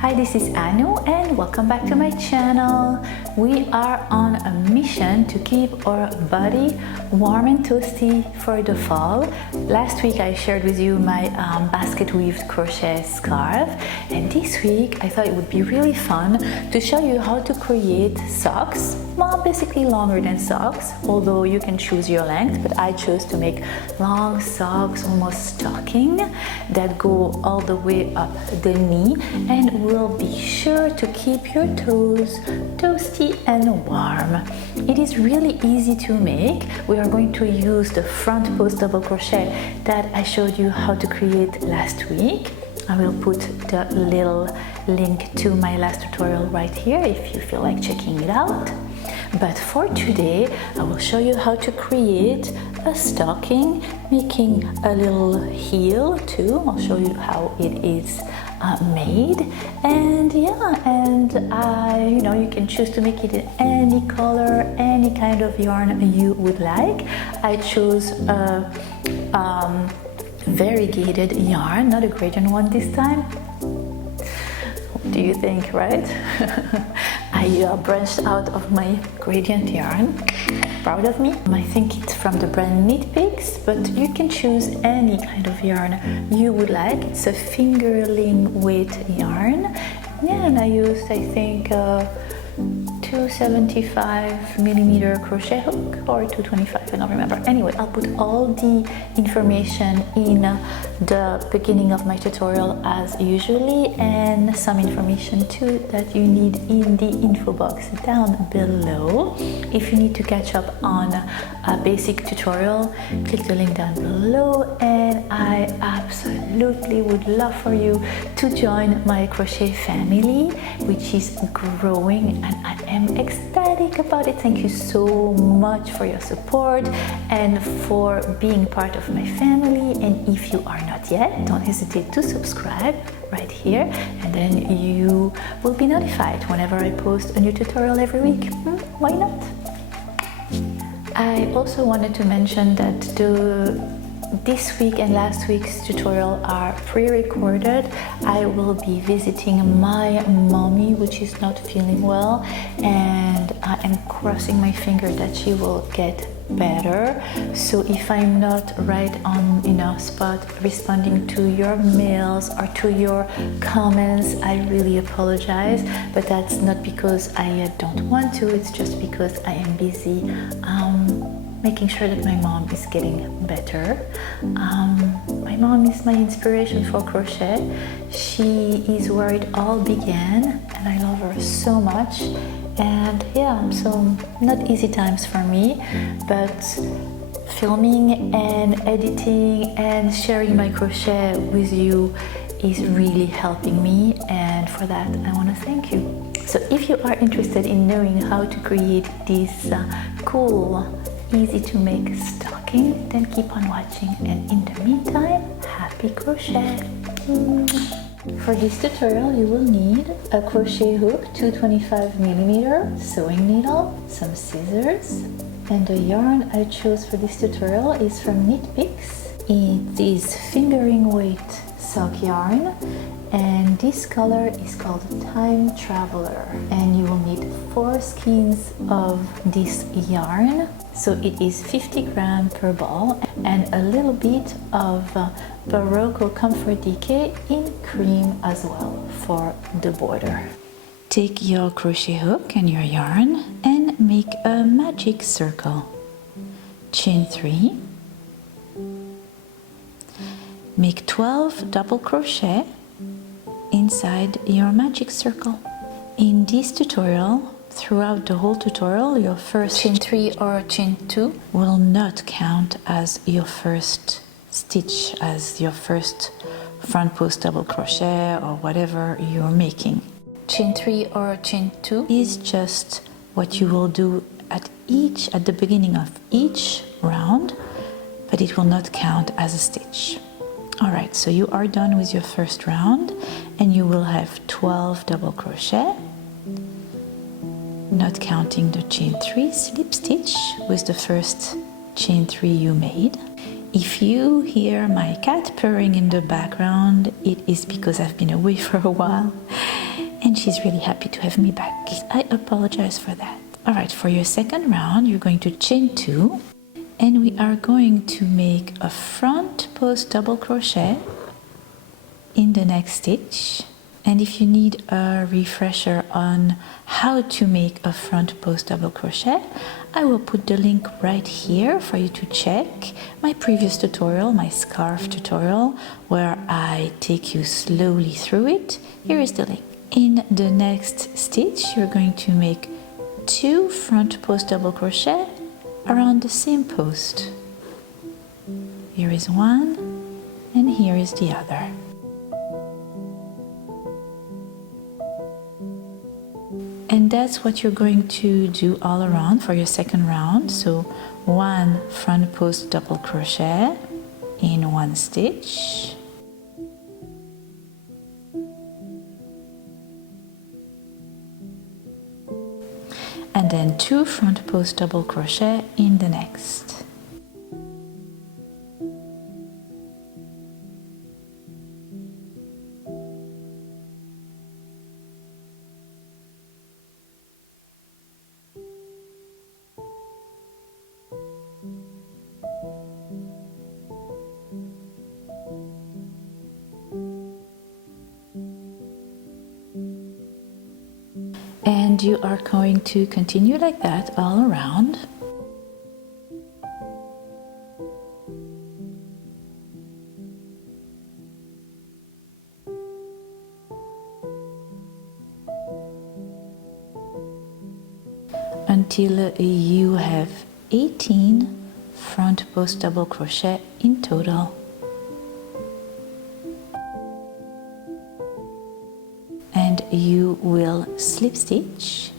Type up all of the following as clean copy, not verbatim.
Hi, this is Anu and welcome back to my channel. We are on a mission to keep our body warm and toasty for the fall. Last week I shared with you my basket weaved crochet scarf, and this week I thought it would be really fun to show you how to create socks. Well, basically longer than socks, although you can choose your length, but I chose to make long socks, almost stocking, that go all the way up the knee and will be sure to keep your toes toasty and warm. It is really easy to make. We are going to use the front post double crochet that I showed you how to create last week. I will put the little link to my last tutorial right here if you feel like checking it out. But for today, I will show you how to create a stocking, making a little heel too. I'll show you how it is made, and yeah, and you can choose to make it in any color, any kind of yarn you would like. I chose a variegated yarn, not a gradient one this time. What do you think, right? I branched out of my gradient yarn. Proud of me. I think it's from the brand Knit Picks, but you can choose any kind of yarn you would like. It's a fingerling weight yarn. Yeah, and I used, I think, 275mm crochet hook or 225, I don't remember. Anyway, I'll put all the information in the beginning of my tutorial as usually, and some information too that you need in the info box down below. If you need to catch up on a basic tutorial, click the link down below, and I absolutely would love for you to join my crochet family, which is growing, and I am ecstatic about it. Thank you so much for your support and for being part of my family. And if you are not yet, don't hesitate to subscribe right here, and then you will be notified whenever I post a new tutorial every week. Why not? I also wanted to mention that this week and last week's tutorial are pre-recorded. I will be visiting my mommy, which is not feeling well, and I am crossing my finger that she will get better. So if I'm not right on spot responding to your mails or to your comments, I really apologize, but that's not because I don't want to, it's just because I am busy making sure that my mom is getting better. My mom is my inspiration for crochet. She is where it all began, and I love her so much. And yeah, so not easy times for me, but filming and editing and sharing my crochet with you is really helping me, and for that I want to thank you. So if you are interested in knowing how to create this cool, easy to make stocking, then keep on watching, and in the meantime, happy crochet! For this tutorial you will need a crochet hook, 225mm, sewing needle, some scissors, and the yarn I chose for this tutorial is from Knit Picks. It is fingering weight sock yarn, and this color is called Time Traveler, and you will need 4 skeins of this yarn. So it is 50 grams per ball, and a little bit of Barocco Comfort Decay in cream as well for the border. Take your crochet hook and your yarn and make a magic circle. Chain 3. Make 12 double crochet inside your magic circle. In this tutorial, throughout the whole tutorial, your first chain 3 or chain 2 will not count as your first stitch, as your first front post double crochet or whatever you're making. Chain 3 or chain 2 is just what you will do at the beginning of each round, but it will not count as a stitch. Alright, so you are done with your first round, and you will have 12 double crochet, not counting the chain 3 slip stitch with the first chain 3 you made. If you hear my cat purring in the background, it is because I've been away for a while and she's really happy to have me back. I apologize for that. Alright, for your second round, you're going to chain 2, and we are going to make a front post double crochet in the next stitch. And if you need a refresher on how to make a front post double crochet, I will put the link right here for you to check my previous tutorial, my scarf tutorial, where I take you slowly through it. Here is the link. In the next stitch, you're going to make 2 front post double crochet around the same post. Here is one, and here is the other. And that's what you're going to do all around for your second round. So 1 front post double crochet in 1 stitch, and then 2 front post double crochet in the next. And you are going to continue like that all around. Until you have 18 front post double crochet in total. And you will slip stitch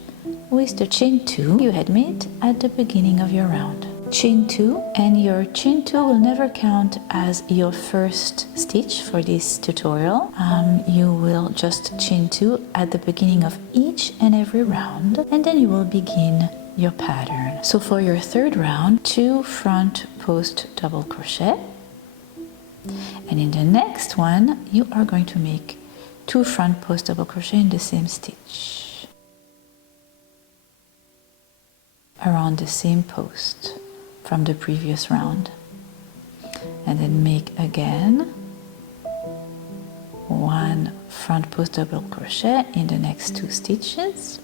with the chain 2 you had made at the beginning of your round. Chain 2, and your chain 2 will never count as your first stitch for this tutorial. You will just chain 2 at the beginning of each and every round, and then you will begin your pattern. So for your third round, 2 front post double crochet, and in the next one you are going to make 2 front post double crochet in the same stitch around the same post from the previous round, and then make again 1 front post double crochet in the next 2 stitches,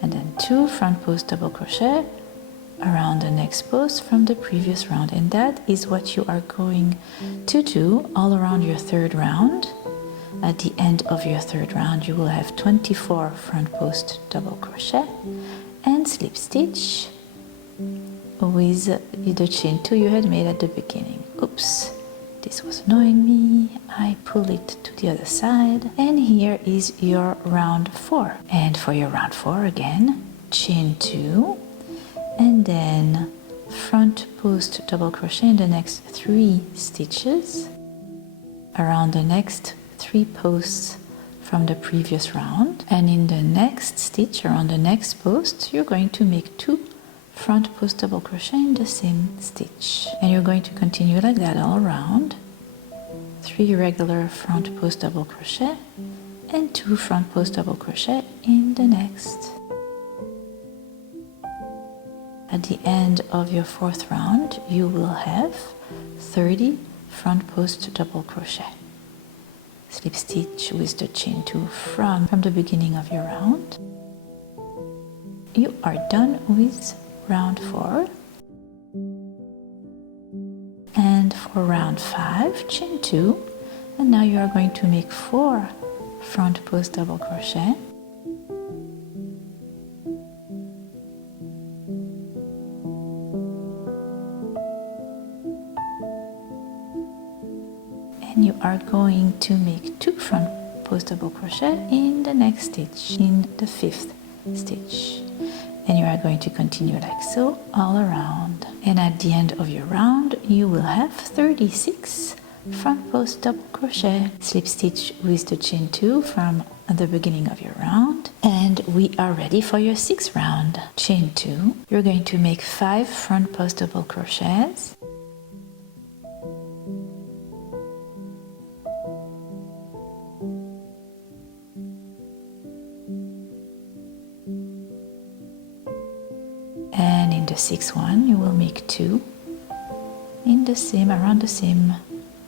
and then 2 front post double crochet around the next post from the previous round. And that is what you are going to do all around your third round. At the end of your third round, you will have 24 front post double crochet and slip stitch with the chain 2 you had made at the beginning. Oops, this was annoying me. I pull it to the other side, and here is your round 4. And for your round 4, again, chain 2, and then front post double crochet in the next 3 stitches around the next 3 posts from the previous round. And in the next stitch around the next post, you're going to make 2 front post double crochet in the same stitch, and you're going to continue like that all around. 3 regular front post double crochet and 2 front post double crochet in the next. At the end of your 4th round, you will have 30 front post double crochet. Slip stitch with the chain 2 from the beginning of your round. You are done with round 4. And for round 5, chain 2, and now you are going to make 4 front post double crochet. And you are going to make 2 front post double crochet in the next stitch, in the 5th stitch. And you are going to continue like so all around. And at the end of your round, you will have 36 front post double crochet. Slip stitch with the chain 2 from the beginning of your round. And we are ready for your 6th round. Chain 2. You're going to make 5 front post double crochets. the sixth one, you will make 2 in the same, around the same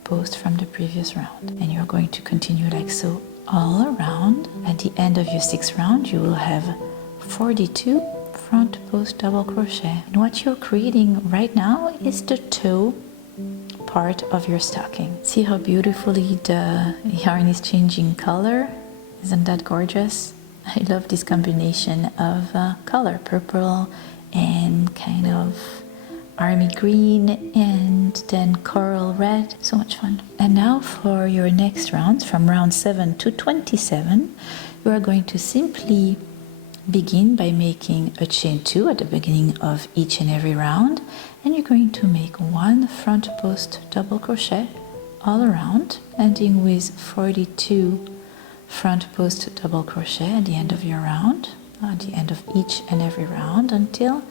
post from the previous round, and you're going to continue like so all around. At the end of your 6th round, you will have 42 front post double crochet, and what you're creating right now is the toe part of your stocking. See how beautifully the yarn is changing color? Isn't that gorgeous? I love this combination of color, purple and kind of army green and then coral red. So much fun. And now for your next rounds, from round 7 to 27, you are going to simply begin by making a chain 2 at the beginning of each and every round, and you're going to make 1 front post double crochet all around, ending with 42 front post double crochet at the end of your round, at the end of each and every round, until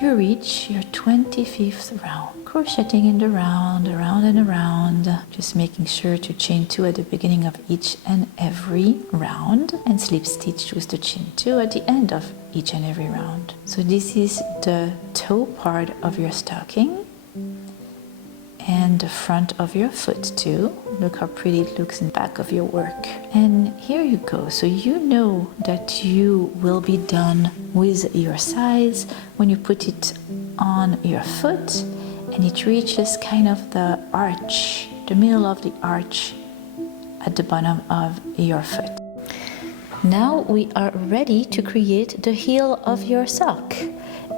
you reach your 25th round. Crocheting in the round, around and around, just making sure to chain 2 at the beginning of each and every round, and slip stitch with the chain 2 at the end of each and every round. So this is the toe part of your stocking and the front of your foot too. Look how pretty it looks in the back of your work. And here you go. So you know that you will be done with your sides when you put it on your foot and it reaches kind of the arch, the middle of the arch at the bottom of your foot. Now we are ready to create the heel of your sock,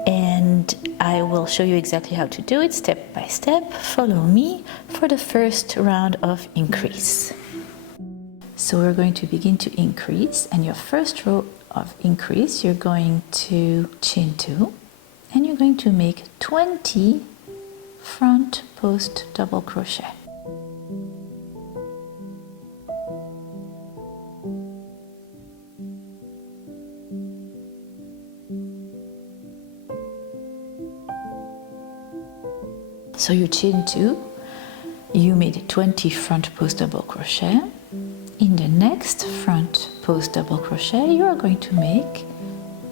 and I will show you exactly how to do it step by step. Follow me for the first round of increase. So we're going to begin to increase, and your first row of increase you're going to chain 2 and you're going to make 20 front post double crochet. So you chain 2, you made 20 front post double crochet. In the next front post double crochet, you are going to make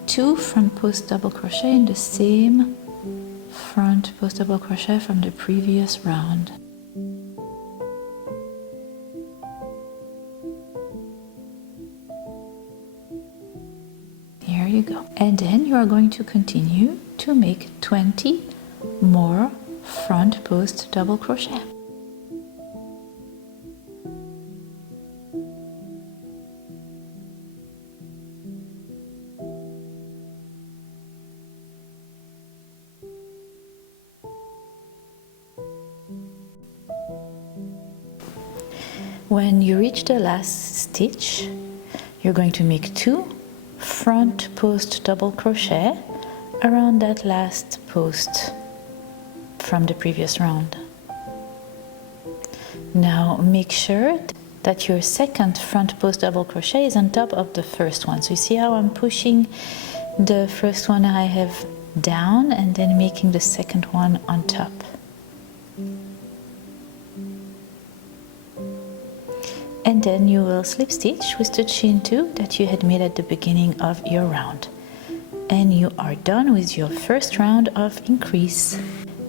2 front post double crochet in the same front post double crochet from the previous round. Here you go. And then you are going to continue to make 20 more front post double crochet. When you reach the last stitch, you're going to make 2 front post double crochet around that last post from the previous round. Now make sure that your second front post double crochet is on top of the first one. So you see how I'm pushing the first one I have down and then making the second one on top. And then you will slip stitch with the chain 2 that you had made at the beginning of your round. And you are done with your first round of increase.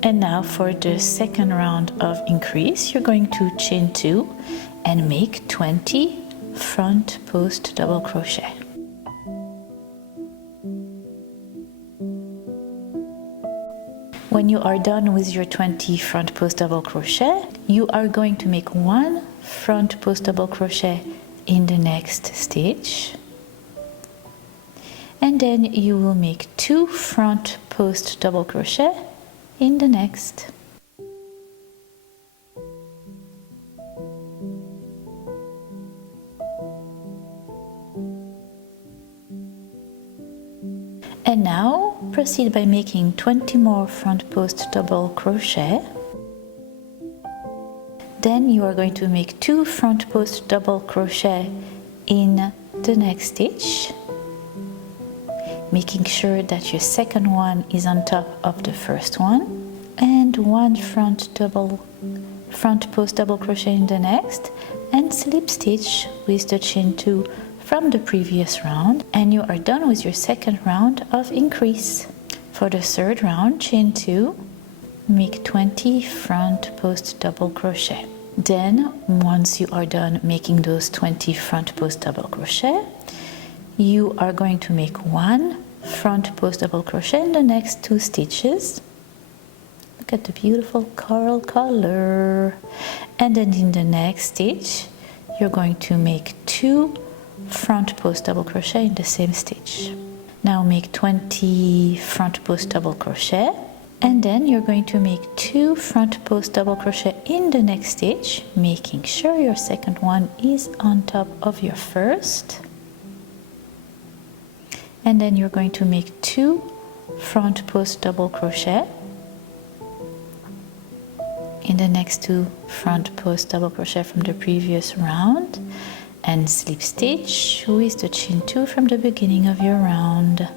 And now for the second round of increase, you're going to chain 2 and make 20 front post double crochet. When you are done with your 20 front post double crochet, you are going to make 1 front post double crochet in the next stitch, and then you will make 2 front post double crochet in the next. And now proceed by making 20 more front post double crochet. Then you are going to make 2 front post double crochet in the next stitch, making sure that your second one is on top of the first one, and 1 front post double crochet in the next, and slip stitch with the chain 2 from the previous round, and you are done with your second round of increase. For the third round, chain 2, make 20 front post double crochet. Then once you are done making those 20 front post double crochet, you are going to make 1 front post double crochet in the next 2 stitches. Look at the beautiful coral color. And then in the next stitch, you're going to make 2 front post double crochet in the same stitch. Now make 20 front post double crochet, and then you're going to make 2 front post double crochet in the next stitch, making sure your second one is on top of your first. And then you're going to make 2 front post double crochet in the next 2 front post double crochet from the previous round, and slip stitch with the chain 2 from the beginning of your round.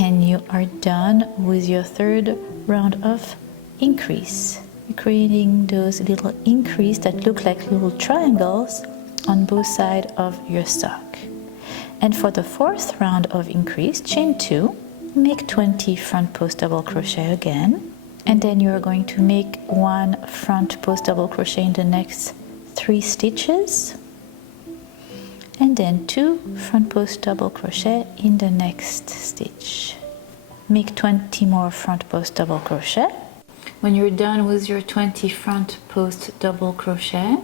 And you are done with your third round of increase. You're creating those little increase that look like little triangles on both sides of your sock. And for the fourth round of increase, chain 2, make 20 front post double crochet again, and then you are going to make 1 front post double crochet in the next 3 stitches, and then 2 front post double crochet in the next stitch. Make 20 more front post double crochet. When you're done with your 20 front post double crochet,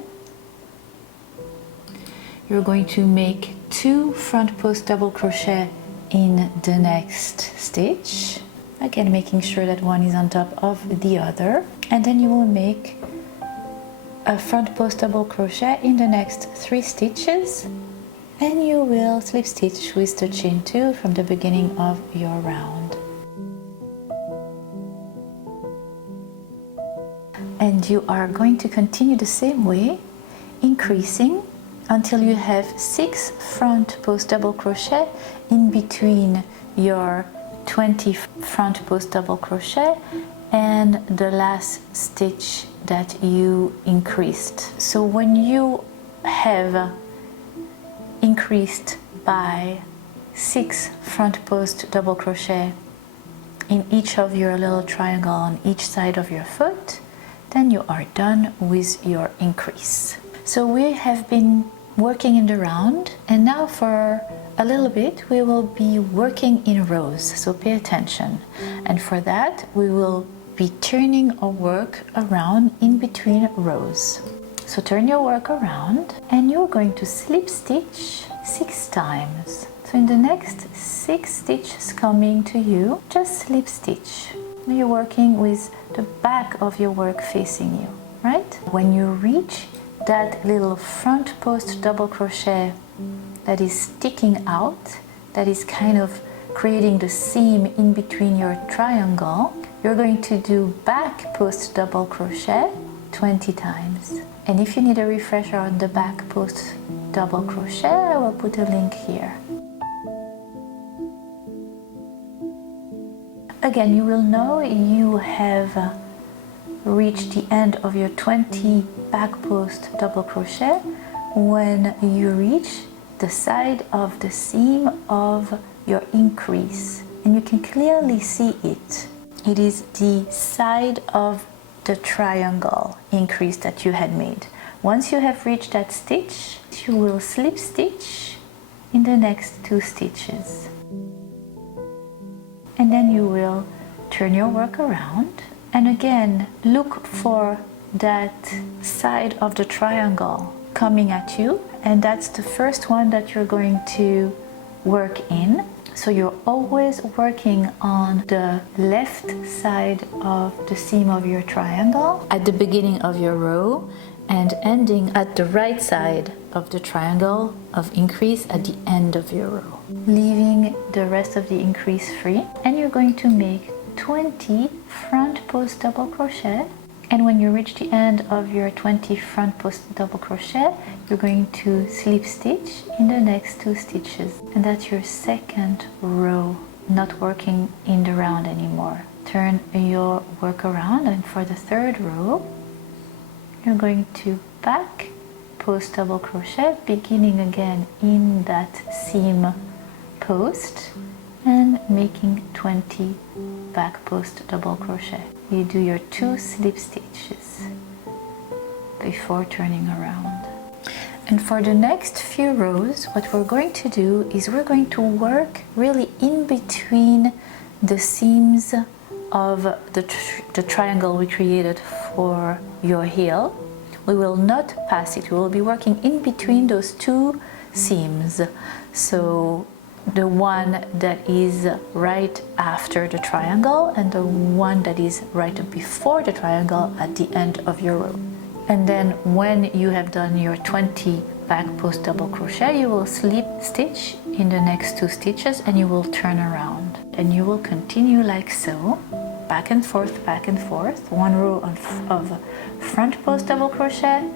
you're going to make 2 front post double crochet in the next stitch, again making sure that one is on top of the other, and then you will make a front post double crochet in the next 3 stitches, and you will slip stitch with the chain 2 from the beginning of your round. And you are going to continue the same way, increasing until you have 6 front post double crochet in between your 20 front post double crochet and the last stitch that you increased. So when you have increased by 6 front post double crochet in each of your little triangle on each side of your foot, then you are done with your increase. So we have been working in the round, and now for a little bit we will be working in rows, so pay attention. And for that we will be turning our work around in between rows. So turn your work around and you're going to slip stitch 6 times. So in the next 6 stitches coming to you, just slip stitch. You're working with the back of your work facing you, right? When you reach that little front post double crochet that is sticking out, that is kind of creating the seam in between your triangle, you're going to do back post double crochet 20 times. And if you need a refresher on the back post double crochet, I will put a link here. Again, you will know you have reached the end of your 20 back post double crochet when you reach the side of the seam of your increase, and you can clearly see it. It is the side of the triangle increase that you had made. Once you have reached that stitch, you will slip stitch in the next 2 stitches. And then you will turn your work around, and again look for that side of the triangle coming at you, and that's the first one that you're going to work in. So you're always working on the left side of the seam of your triangle at the beginning of your row, and ending at the right side of the triangle of increase at the end of your row, leaving the rest of the increase free. And you're going to make 20 front post double crochet, and when you reach the end of your 20 front post double crochet, you're going to slip stitch in the next 2 stitches, and that's your second row, not working in the round anymore. Turn your work around, and for the third row you're going to back post double crochet, beginning again in that seam post, and making 20 back post double crochet. You do your 2 slip stitches before turning around. And for the next few rows, what we're going to do is we're going to work really in between the seams of the triangle we created for your heel. We will not pass it. We will be working in between those 2 seams. So the one that is right after the triangle and the one that is right before the triangle at the end of your row. And then when you have done your 20 back post double crochet, you will slip stitch in the next 2 stitches and you will turn around. And you will continue like so, back and forth, 1 row of front post double crochet,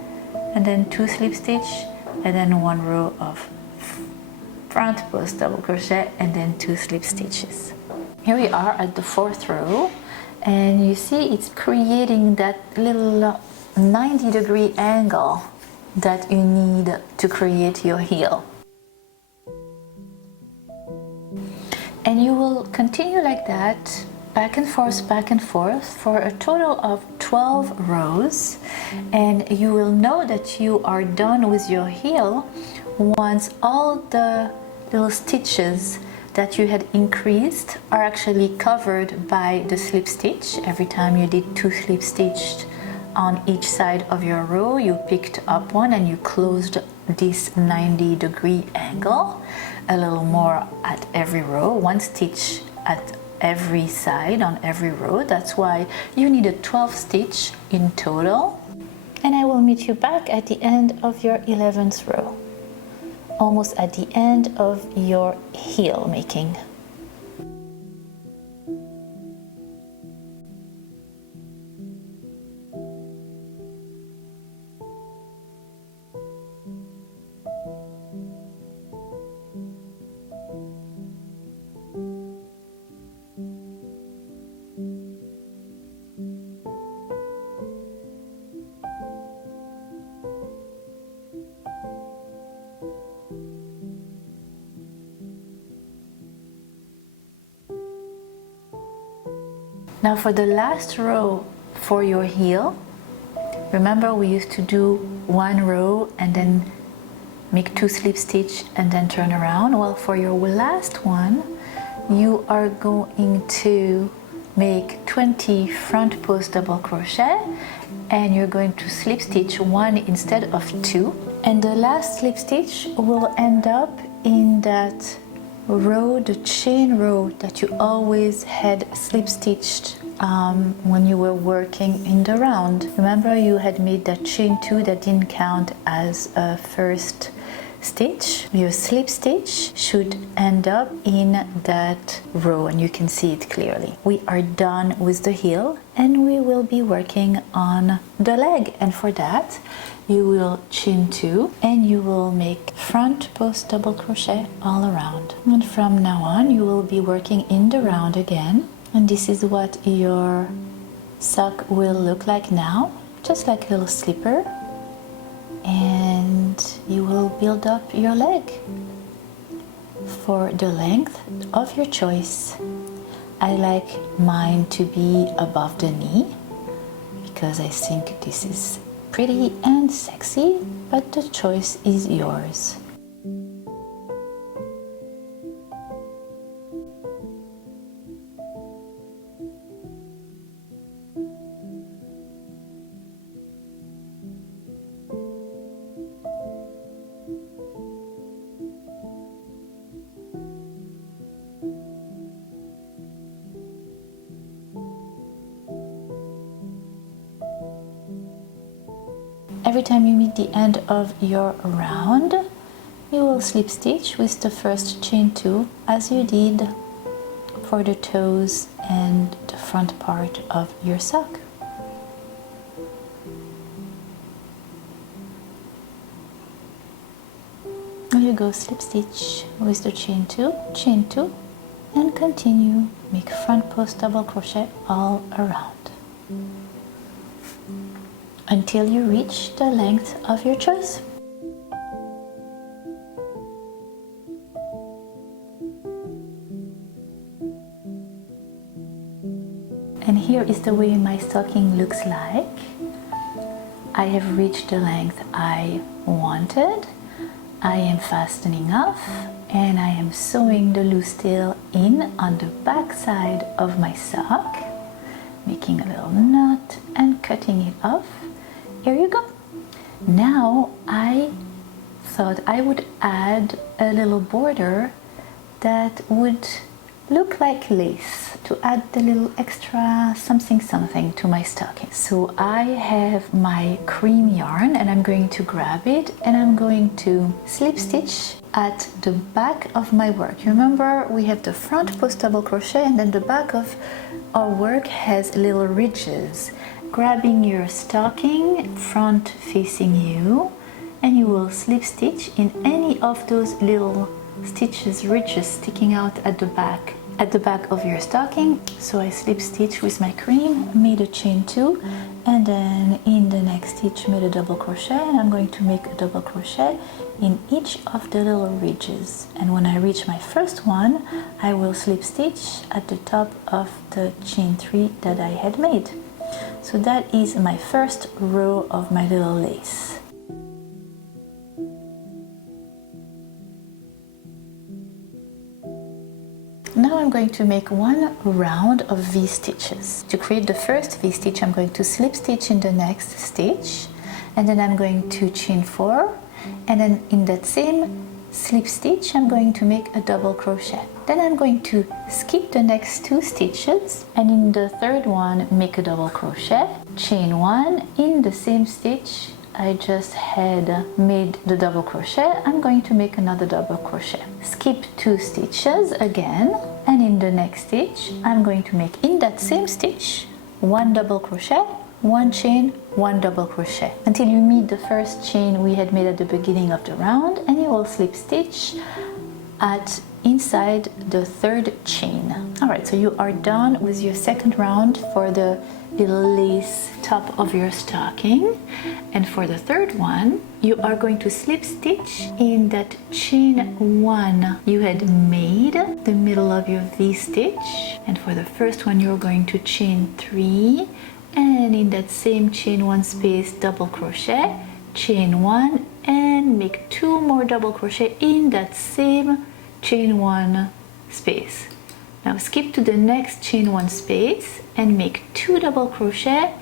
and then 2 slip stitch, and then 1 row of front post double crochet, and then 2 slip stitches. Here we are at the 4th row, and you see it's creating that little 90-degree angle that you need to create your heel. And you will continue like that, back and forth for a total of 12 rows, and you will know that you are done with your heel once all the little stitches that you had increased are actually covered by the slip stitch. Every time you did 2 slip stitches on each side of your row, you picked up one and you closed this 90-degree angle. A little more at every row, 1 stitch at every side on every row. That's why you needed 12 stitches in total. And I will meet you back at the end of your 11th row, almost at the end of your heel making. Now for the last row for your heel, remember we used to do 1 row and then make 2 slip stitch and then turn around. Well, for your last one, you are going to make 20 front post double crochet and you're going to slip stitch 1 instead of 2. And the last slip stitch will end up in that row, the chain row that you always had slip stitched when you were working in the round. Remember you had made that chain 2 that didn't count as a first stitch. Your slip stitch should end up in that row and you can see it clearly. We are done with the heel and we will be working on the leg, and for that you will chain 2 and you will make front post double crochet all around. And from now on you will be working in the round again, and this is what your sock will look like now, just like a little slipper, and you will build up your leg for the length of your choice. I like mine to be above the knee because I think this is pretty and sexy, but the choice is yours. Every time you meet the end of your round, you will slip stitch with the first chain 2 as you did for the toes and the front part of your sock. Now you go slip stitch with the chain 2, and continue. Make front post double crochet all around until you reach the length of your choice. And here is the way my stocking looks like. I have reached the length I wanted. I am fastening off and I am sewing the loose tail in on the back side of my sock, making a little knot and cutting it off. Here you go. Now I thought I would add a little border that would look like lace to add the little extra something to my stocking. So I have my cream yarn and I'm going to grab it and I'm going to slip stitch at the back of my work. You remember we have the front post double crochet and then the back of our work has little ridges. Grabbing your stocking front facing you and you will slip stitch in any of those little stitches, ridges sticking out at the back of your stocking. So I slip stitch with my cream, made a chain 2, and then in the next stitch made a double crochet, and I'm going to make a double crochet in each of the little ridges. And when I reach my first one, I will slip stitch at the top of the chain 3 that I had made. So that is my first row of my little lace. Now I'm going to make one round of V-stitches. To create the first V-stitch, I'm going to slip stitch in the next stitch, and then I'm going to chain 4, and then in that same slip stitch I'm going to make a double crochet. Then I'm going to skip the next 2 stitches, and in the third one make a double crochet, chain 1, in the same stitch I just had made the double crochet, I'm going to make another double crochet. Skip 2 stitches again, and in the next stitch I'm going to make in that same stitch 1 double crochet, 1 chain, 1 double crochet until you meet the first chain we had made at the beginning of the round, and you will slip stitch at inside the third chain. Alright, so you are done with your second round for the little lace top of your stocking, and for the third one you are going to slip stitch in that chain 1 you had made the middle of your V-stitch, and for the first one you're going to chain 3, and in that same chain 1 space double crochet, chain 1, and make 2 more double crochet in that same chain 1 space. Now skip to the next chain 1 space and make 2 double crochet,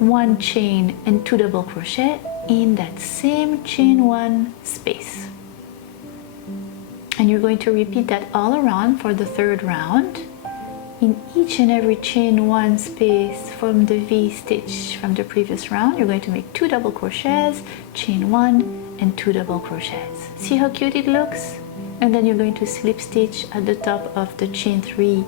1 chain and 2 double crochet in that same chain 1 space. And you're going to repeat that all around for the third round. In each and every chain 1 space from the V-stitch from the previous round, you're going to make 2 double crochets, chain 1 and 2 double crochets. See how cute it looks? And then you're going to slip stitch at the top of the chain 3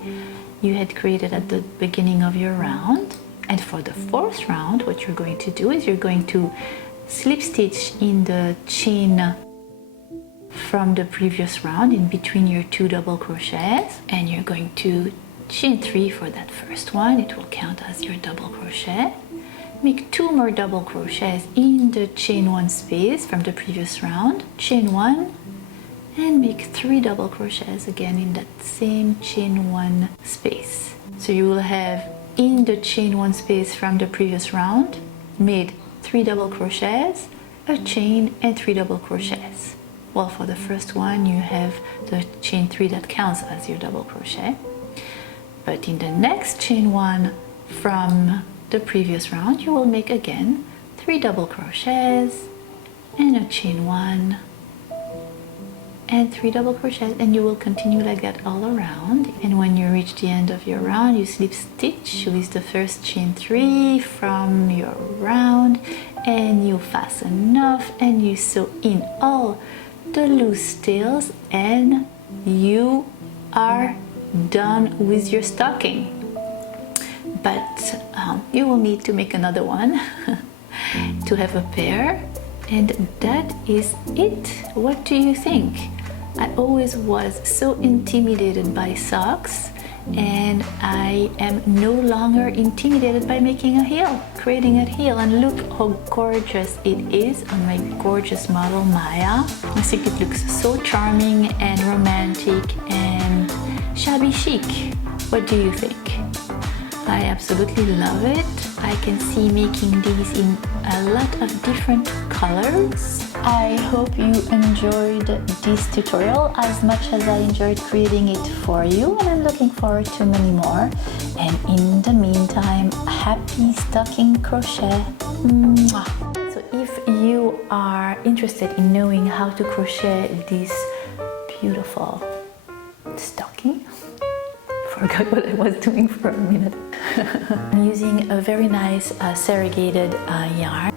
you had created at the beginning of your round. And for the fourth round, what you're going to do is you're going to slip stitch in the chain from the previous round in between your 2 double crochets, and you're going to chain 3 for that first one. It will count as your double crochet. Make 2 more double crochets in the chain 1 space from the previous round, chain 1, and make 3 double crochets again in that same chain 1 space. So you will have in the chain 1 space from the previous round made 3 double crochets, a chain and 3 double crochets. Well, for the first one you have the chain 3 that counts as your double crochet, but in the next chain 1 from the previous round you will make again 3 double crochets and a chain 1 and 3 double crochets, and you will continue like that all around. And when you reach the end of your round, you slip stitch with the first chain 3 from your round, and you fasten off and you sew in all the loose tails, and you are done with your stocking. But you will need to make another one to have a pair, and that is it. What do you think? I always was so intimidated by socks, and I am no longer intimidated by making a heel, creating a heel. And look how gorgeous it is on my gorgeous model Maya. I think it looks so charming and romantic and shabby chic. What do you think? I absolutely love it. I can see making these in a lot of different colors. I hope you enjoyed this tutorial as much as I enjoyed creating it for you, and I'm looking forward to many more. And in the meantime, happy stocking crochet. Mwah. So if you are interested in knowing how to crochet this beautiful stocking, forgot what I was doing for a minute. I'm using a very nice serrated yarn.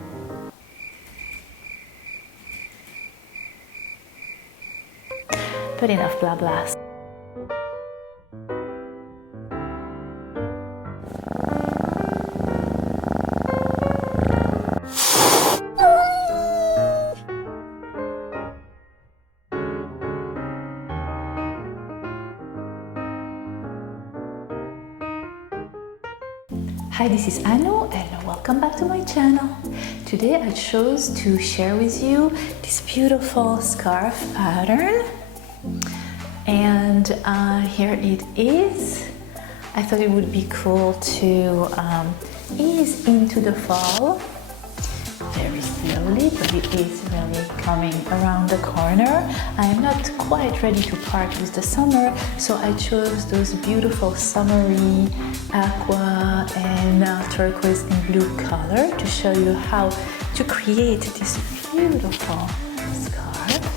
But enough blah blah. Hi, this is Anno and welcome back to my channel. Today I chose to share with you this beautiful scarf pattern, and here it is. I thought it would be cool to ease into the fall very slowly, but it is really coming around the corner. I am not quite ready to part with the summer, so I chose those beautiful summery aqua and turquoise and blue color to show you how to create this beautiful scarf.